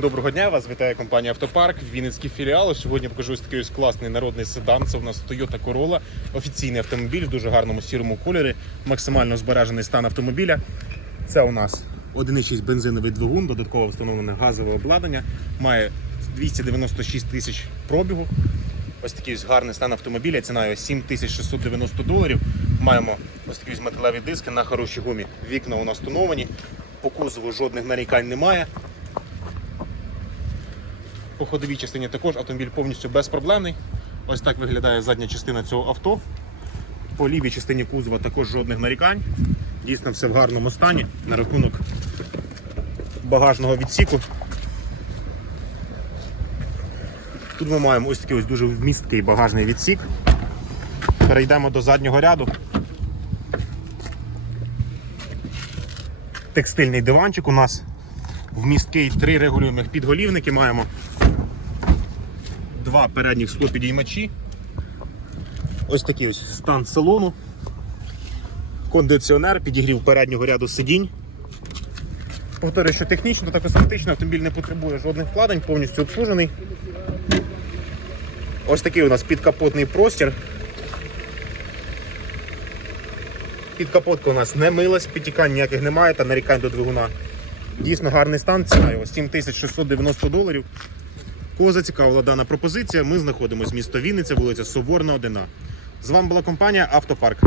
Доброго дня, вас вітає компанія Автопарк, Вінницький філіал. Сьогодні покажу ось такий ось класний народний седан. Це у нас Toyota Corolla, офіційний автомобіль в дуже гарному сірому кольорі, максимально збережений стан автомобіля. Це у нас 1,6 бензиновий двигун, додатково встановлене газове обладнання, має 296 тисяч пробігу. Ось такий ось гарний стан автомобіля, ціна його 7690 доларів. Маємо ось такі ось металеві диски на хорошій гумі. Вікна у нас тоновані, по кузову жодних нарікань немає. По ходовій частині також автомобіль повністю безпроблемний. Ось так виглядає задня частина цього авто. По лівій частині кузова також жодних нарікань. Дійсно все в гарному стані. На рахунок багажного відсіку. Тут ми маємо ось такий ось дуже вмісткий багажний відсік. Перейдемо до заднього ряду. Текстильний диванчик у нас. Вмісткий три регулюємих підголівники маємо. Два передніх склопідіймачі. Ось такий ось стан салону. Кондиціонер, підігрів переднього ряду сидінь. Повторюю, що технічно та косметично автомобіль не потребує жодних вкладень, повністю обслужений. Ось такий у нас підкапотний простір. Підкапотка у нас не милась, підтікань ніяких немає та нарікань до двигуна. Дійсно гарний стан, ціна його 7690 доларів. Кого зацікавила дана пропозиція, ми знаходимося місто Вінниця, вулиця Соборна, 1. З вами була компанія Автопарк.